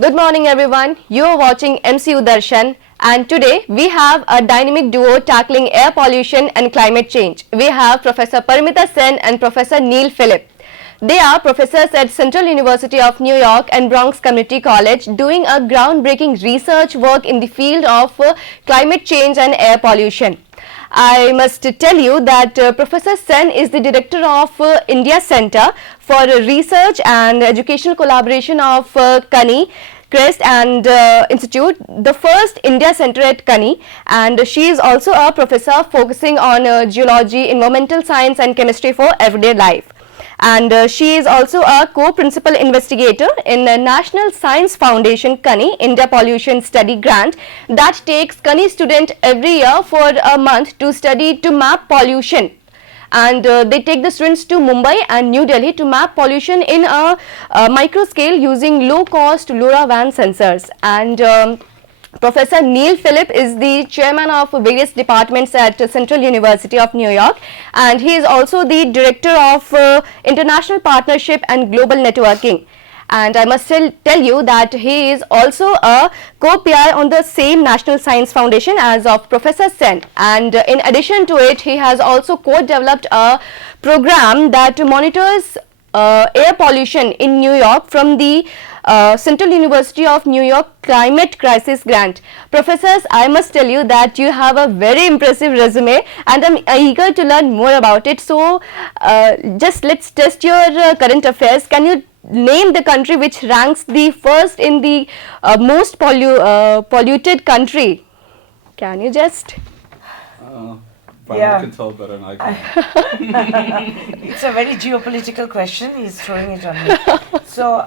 Good morning everyone, you are watching MCU Darshan and today we have a dynamic duo tackling air pollution and climate change. We have Professor Paramita Sen and Professor Neal Philip. They are professors at Central University of New York and Bronx Community College doing a groundbreaking research work in the field of climate change and air pollution. I must tell you that Professor Sen is the director of India Center for Research and Educational Collaboration of Kani Crest and Institute, the first India Center at Kani, and she is also a professor focusing on geology, environmental science and chemistry for everyday life. And she is also a co-principal investigator in the National Science Foundation Kani India Pollution Study Grant that takes Kani student every year for a month to study to map pollution. And they take the students to Mumbai and New Delhi to map pollution in a micro scale using low-cost LoRaWAN sensors. And Professor Neal Philip is the chairman of various departments at Central University of New York, and he is also the director of International Partnership and Global Networking. And I must tell you that he is also a co-PI on the same National Science Foundation as of Professor Sen. And in addition to it, he has also co-developed a program that monitors air pollution in New York from the Central University of New York Climate Crisis Grant. Professors, I must tell you that you have a very impressive resume and I'm eager to learn more about it. So just let's test your current affairs. Can you name the country which ranks the first in the most polluted country? Can you just? Yeah. Can tell better than I can. It's a very geopolitical question. He's throwing it on me. So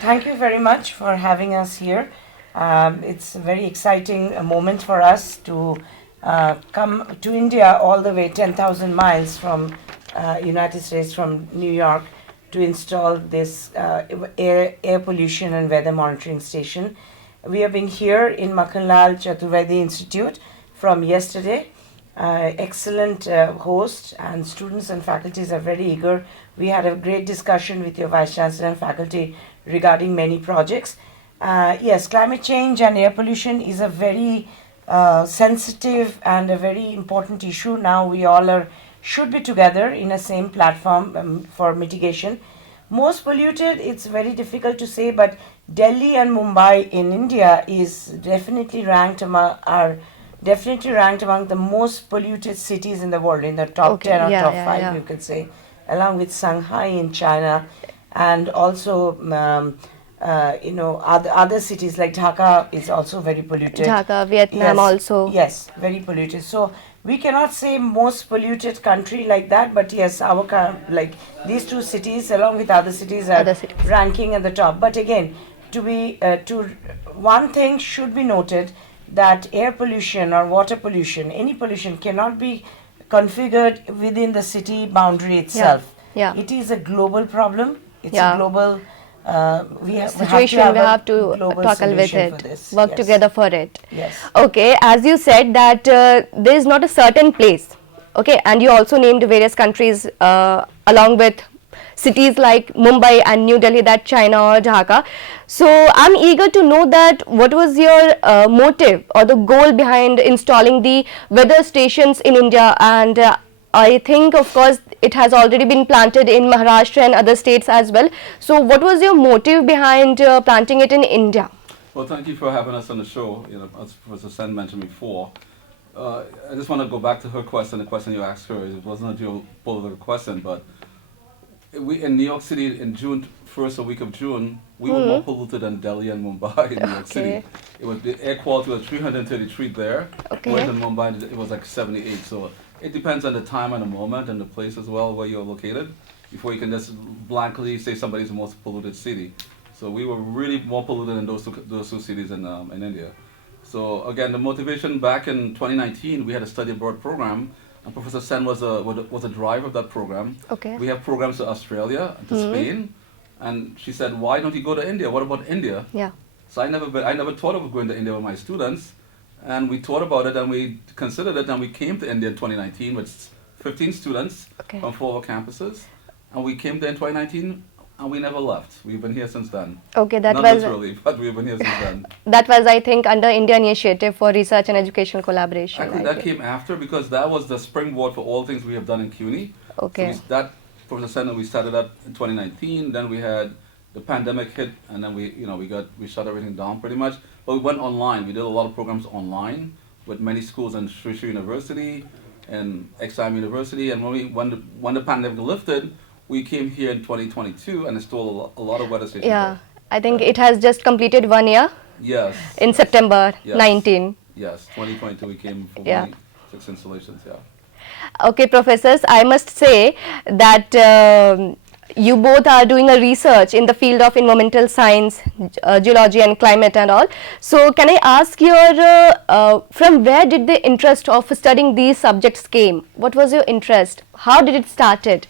thank you very much for having us here. It's a very exciting moment for us to come to India all the way 10,000 miles from United States, from New York, to install this air pollution and weather monitoring station. We have been here in Makhanlal Chaturvedi Institute from yesterday. Excellent host, and students and faculties are very eager. We had a great discussion with your Vice Chancellor and faculty regarding many projects. Yes, climate change and air pollution is a very sensitive and a very important issue. Now we all should be together in a same platform for mitigation. Most polluted, it's very difficult to say, but Delhi and Mumbai in India is definitely ranked among the most polluted cities in the world, in the top 10 or top 5, you could say, along with Shanghai in China, and also other cities like Dhaka is also very polluted. Dhaka, Vietnam also. Yes, very polluted. So we cannot say most polluted country like that, but yes, like these two cities along with other cities are ranking at the top. But again, one thing should be noted, that air pollution or water pollution, any pollution cannot be configured within the city boundary itself. Yeah. It is a global problem. It's a global we have to tackle with it, work together for it. Yes. Okay, as you said that there is not a certain place, okay, and you also named various countries along with cities like Mumbai and New Delhi, that China or Dhaka. So I'm eager to know that what was your motive or the goal behind installing the weather stations in India, and I think of course it has already been planted in Maharashtra and other states as well. So what was your motive behind planting it in India? Well, thank you for having us on the show. As Professor Sen mentioned before, I just want to go back to her question, the question you asked her. It wasn't a geopolitical question, but we in New York City in June, first week of June, we were more polluted than Delhi and Mumbai in New York City. It was, the air quality was 333 there, whereas in Mumbai it was like 78. So it depends on the time and the moment and the place as well where you're located, before you can just blankly say somebody's the most polluted city. So we were really more polluted in those two cities in India. So again, the motivation back in 2019, we had a study abroad program. And Professor Sen was a driver of that program. Okay. We have programs to Australia, to Spain, and she said, "Why don't you go to India? What about India?" Yeah. So I never thought of going to India with my students, and we thought about it and we considered it, and we came to India in 2019 with 15 students from 4 campuses, and we came there in 2019 and we never left. We've been here since then. Okay, that Not was literally, but we've been here since then. that was, I think, under India Initiative for Research and Educational Collaboration. Actually, that came after because that was the springboard for all things we have done in CUNY. Okay. So that Professor Sen, we started up in 2019. Then we had the pandemic hit, and then we shut everything down pretty much. But we went online. We did a lot of programs online with many schools in Sri University and XIM University. And when the pandemic lifted, we came here in 2022 and installed a lot of weather stations. Yeah, I think it has just completed 1 year. Yes. In September Yes. 19. Yes, 2022 we came for Yeah. 6 installations. Yeah. Okay, professors, I must say that you both are doing a research in the field of environmental science, geology and climate and all. So can I ask from where did the interest of studying these subjects came? What was your interest? How did it started?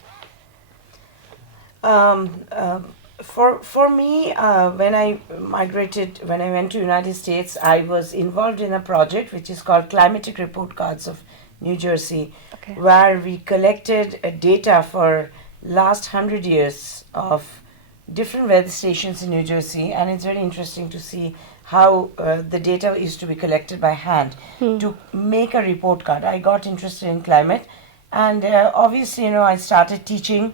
For me, when I went to United States, I was involved in a project which is called Climatic Report Cards of New Jersey, Okay. where we collected data for last 100 years of different weather stations in New Jersey, and it's very interesting to see how the data is to be collected by hand to make a report card. I got interested in climate, and obviously, I started teaching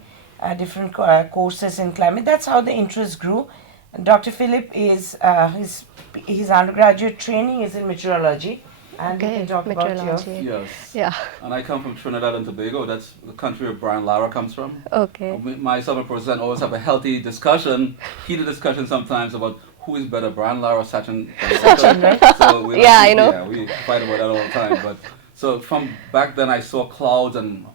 different courses in climate. That's how the interest grew. And Dr. Philip is his undergraduate training is in meteorology, and we can talk about your. Meteorology. Yes. Yeah. And I come from Trinidad and Tobago. That's the country where Brian Lara comes from. Okay. Myself and Professor always have a healthy discussion, heated discussion sometimes about who is better, Brian Lara or Sachin. right? So we Yeah, I know. Yeah, we fight about that all the time. But so from back then, I saw clouds and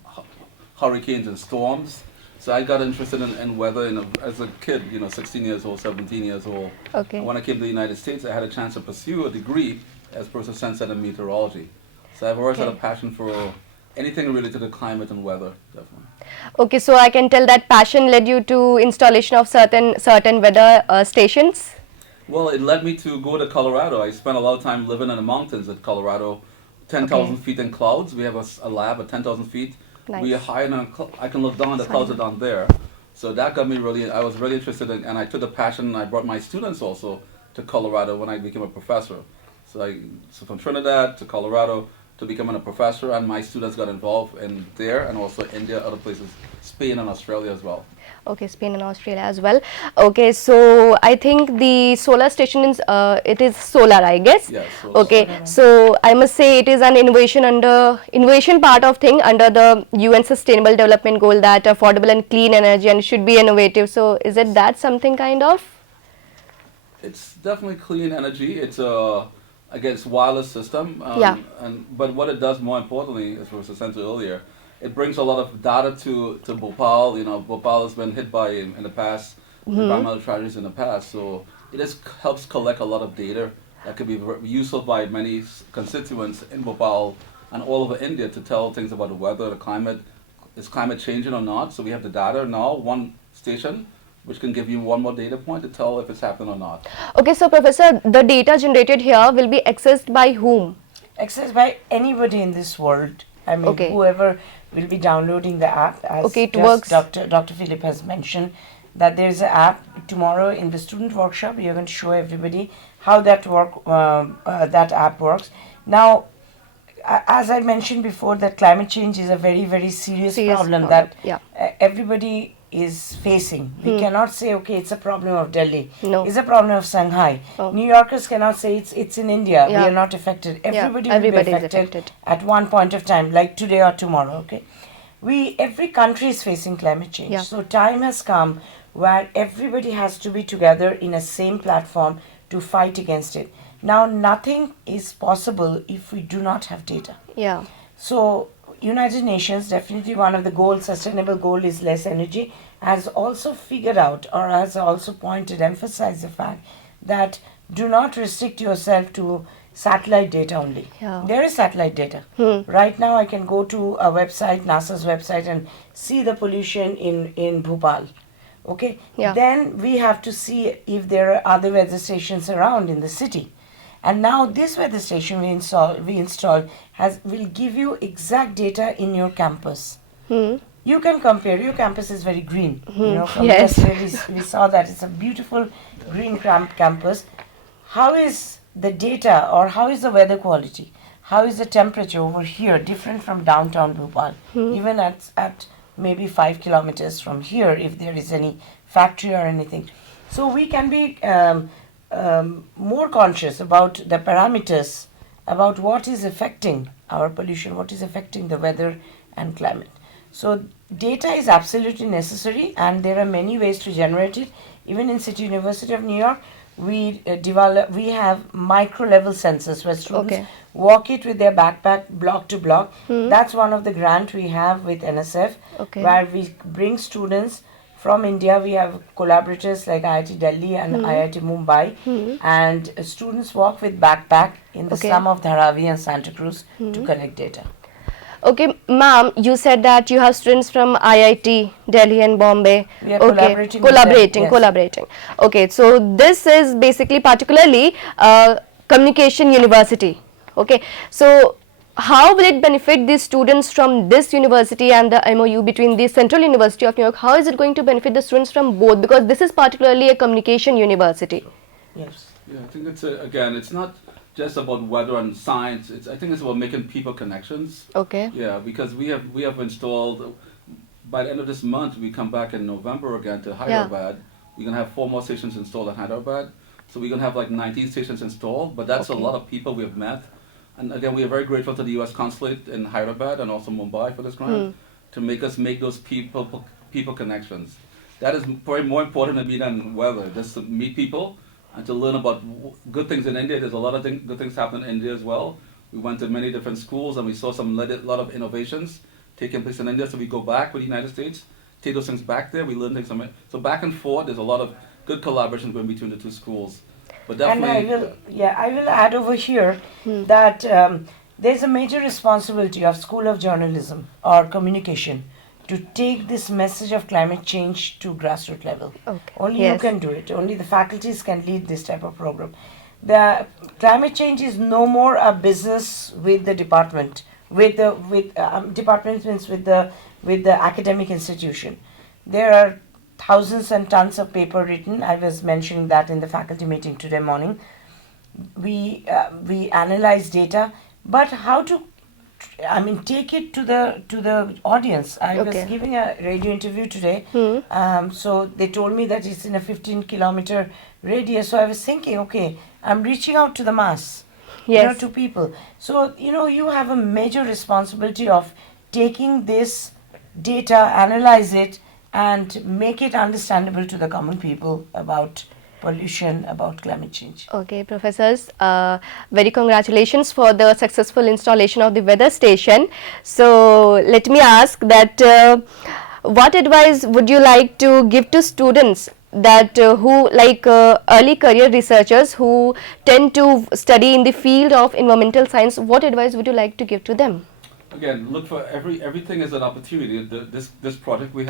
hurricanes and storms. So I got interested in weather as a kid, 16 years old, 17 years old. Okay. And when I came to the United States, I had a chance to pursue a degree, as Professor Sen said, in meteorology. So I've always had a passion for anything related to climate and weather, definitely. Okay, so I can tell that passion led you to installation of certain weather stations. Well, it led me to go to Colorado. I spent a lot of time living in the mountains at Colorado, 10,000 feet in clouds. We have a lab at 10,000 feet. Nice. We are high on I can look down, the clouds are down there. So that got me I was really interested in, and I took the passion, and I brought my students also to Colorado when I became a professor. So from Trinidad to Colorado to becoming a professor, and my students got involved in there and also India, other places, Spain and Australia as well. Okay, Spain and Australia as well. Okay, so I think the solar station is it is solar, I guess. Yes. Okay, so I must say it is an innovation part of thing under the UN Sustainable Development Goal that affordable and clean energy and should be innovative. So is it that something kind of? It's definitely clean energy. It's against wireless system. But what it does more importantly, as was said earlier, it brings a lot of data to Bhopal. Bhopal has been hit by in the past, environmental tragedies in the past. So it helps collect a lot of data that could be useful by many constituents in Bhopal and all over India to tell things about the weather, the climate. Is climate changing or not? So we have the data now, one station, which can give you one more data point to tell if it's happening or not. Okay, so Professor, the data generated here will be accessed by whom? Accessed by anybody in this world. I mean, whoever will be downloading the app. As it works. Dr. Philip has mentioned that there is an app. Tomorrow in the student workshop, we are going to show everybody how that app works. Now, as I mentioned before, that climate change is a very, very serious problem that everybody is facing. We cannot say, okay, it's a problem of Delhi. No. It's a problem of Shanghai. New Yorkers cannot say it's in India. We are not affected. Everybody will be affected at one point of time, like today or tomorrow. Okay, every country is facing climate change. So time has come where everybody has to be together in a same platform to fight against it. Now, nothing is possible if we do not have data. Yeah. So, United Nations, definitely one of the goals, sustainable goal is less energy, has also figured out or has also emphasized the fact that do not restrict yourself to satellite data only. Yeah. There is satellite data. Right now, I can go to a website, NASA's website, and see the pollution in Bhopal. Okay? Yeah. Then we have to see if there are other weather stations around in the city. And now this weather station we install will give you exact data in your campus. you can compare. Your campus is very green. You know, from Yes. yesterday we saw that it's a beautiful green campus. How is the data or how is the weather quality? How is the temperature over here different from downtown Bhopal? Even at maybe 5 kilometers from here, if there is any factory or anything. So we can be more conscious about the parameters, about what is affecting our pollution, what is affecting the weather and climate. So data is absolutely necessary, and there are many ways to generate it. Even in City University of New York, we have micro level sensors where students walk it with their backpack block to block. That's one of the grant we have with NSF, where we bring students from India. We have collaborators like IIT Delhi and IIT Mumbai, and students walk with backpack in the slum of Dharavi and Santa Cruz to collect data. Okay, ma'am, you said that you have students from IIT, Delhi and Bombay. We are collaborating with them, yes. Collaborating. Okay, so this is basically particularly communication university. Okay, so how will it benefit the students from this university and the MOU between the Central University of New York? How is it going to benefit the students from both? Because this is particularly a communication university. Yes. Yeah, I think it's again, it's not just about weather and science. I think it's about making people connections. Okay. Yeah, because we have installed. By the end of this month, we come back in November again to Hyderabad. We're gonna have 4 more stations installed in Hyderabad. So we're gonna have like 19 stations installed. But that's a lot of people we have met. And again, we are very grateful to the U.S. Consulate in Hyderabad and also Mumbai for this grant to make us make those people connections. That is probably more important to me than weather. Just to meet people and to learn about good things in India. There's a lot of good things happen in India as well. We went to many different schools and we saw a lot of innovations taking place in India. So we go back with the United States, take those things back there. We learn things from it. So back and forth, there's a lot of good collaboration going between the two schools. But definitely, and I will add over here that there's a major responsibility of School of Journalism or Communication to take this message of climate change to grassroots level. Only you can do it. Only the faculties can lead this type of program. The climate change is no more a business with the department, with the academic institution. There are thousands and tons of paper written. I was mentioning that in the faculty meeting today morning. We analyze data, but how to take it to the audience. I was giving a radio interview today. So they told me that it's in a 15-kilometer radius. So I was thinking, okay, I'm reaching out to the mass, to people. So you have a major responsibility of taking this data, analyze it, and make it understandable to the common people about pollution, about climate change. Okay, professors, very congratulations for the successful installation of the weather station. So let me ask that what advice would you like to give to students that who like early career researchers who tend to study in the field of environmental science? What advice would you like to give to them? Again, look for everything is an opportunity. This project we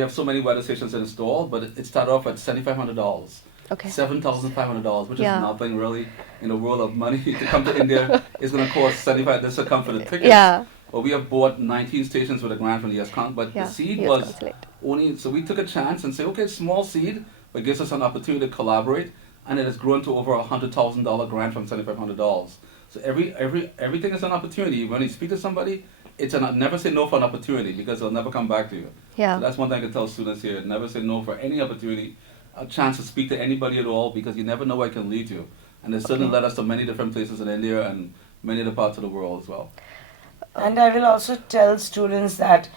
have so many weather stations installed, but it started off at $7,500. Okay. $7,500, which is nothing really in the world of money. To come to India is going to cost $75. This will come for the tickets. Yeah. But we have bought 19 stations with a grant from the US Consulate. But the seed was only, so we took a chance and said, okay, small seed, but gives us an opportunity to collaborate, and it has grown to over $100,000 grant from $7,500. So everything is an opportunity. When you speak to somebody, never say no for an opportunity, because they'll never come back to you. Yeah. So that's one thing I can tell students here. Never say no for any opportunity, a chance to speak to anybody at all, because you never know where it can lead to. And it's certainly led us to many different places in India and many other parts of the world as well. And I will also tell students that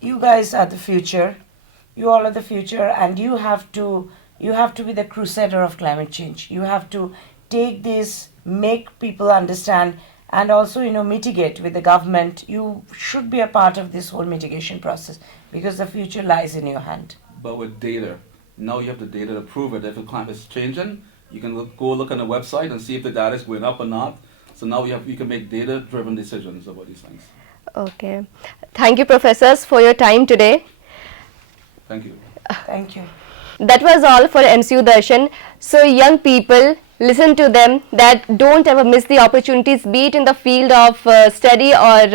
you guys are the future. You all are the future, and you have to be the crusader of climate change. You have to take this, make people understand, and also, mitigate with the government. You should be a part of this whole mitigation process, because the future lies in your hand. But with data, now you have the data to prove it. If the climate is changing, you can go look on the website and see if the data is going up or not. So now you can make data-driven decisions about these things. Okay. Thank you, professors, for your time today. Thank you. Thank you. That was all for MCU Darshan. So young people, listen to them, that don't ever miss the opportunities, be it in the field of study or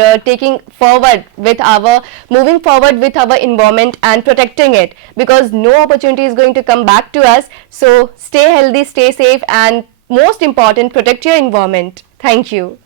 moving forward with our environment and protecting it, because no opportunity is going to come back to us. So stay healthy, stay safe, and most important, protect your environment. Thank you.